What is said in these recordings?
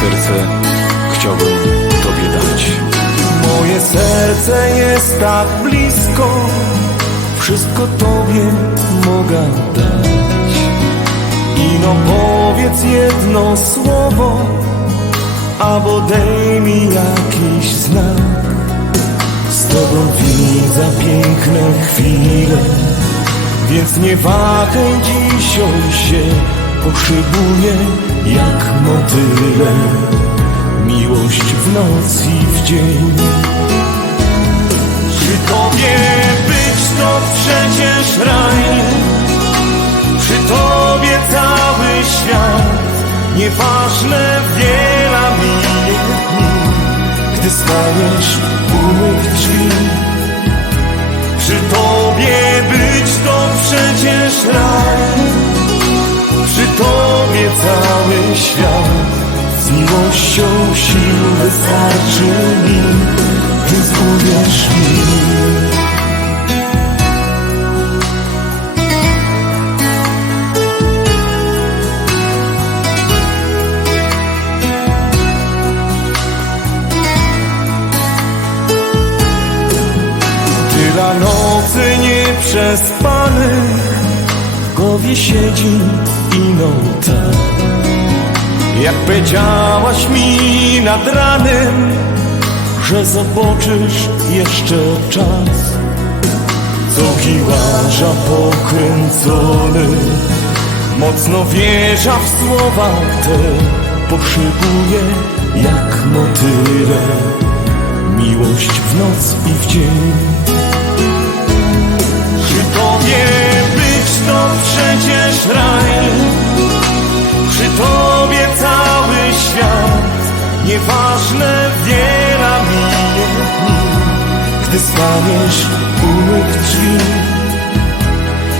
serce chciałbym Tobie dać. Moje serce jest tak blisko, wszystko Tobie mogę dać. Ino powiedz jedno słowo, albo daj mi jakiś znak. Z Tobą widzę piękne chwile, więc nie wahaj, dzisiaj się poszybuję jak motyle. Miłość w noc i w dzień. Przy Tobie być to przecież raj, przy Tobie cały świat. Nieważne wiele minie dni, gdy staniesz u mych drzwi. Przy Tobie być to przecież raj, przy Tobie cały świat. Z miłością sił wystarczy mi, więc uwierz mi. Tyle nocy nieprzespanych w głowie siedzi ino tak. Jak powiedziałaś mi nad ranem, że zobaczysz jeszcze czas. Co kilarza pokręcony, mocno wierza w słowach te. Poszybuję jak motyle, miłość w noc i w dzień. Przy Tobie być to przecież raj, przy Tobie cały świat. Nieważne wiele minie dni, gdy staniesz u mych drzwi.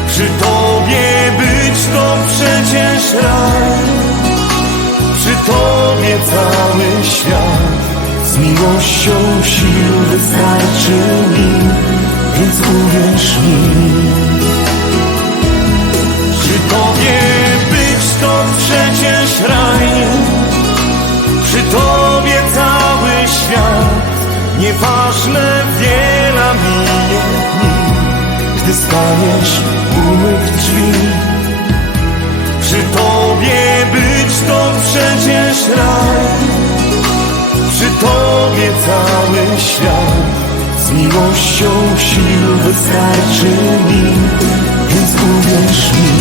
Przy Tobie być to przecież raj, przy Tobie cały świat. Z miłością sił wystarczy mi, więc uwierz mi. Przy Tobie być to przecież raj, przy Tobie cały świat. Nieważne wiele minie dni, gdy staniesz u mych drzwi. Przy Tobie być to przecież raj, przy Tobie cały świat. Z miłością sił wystarczy mi, więc uwierz mi.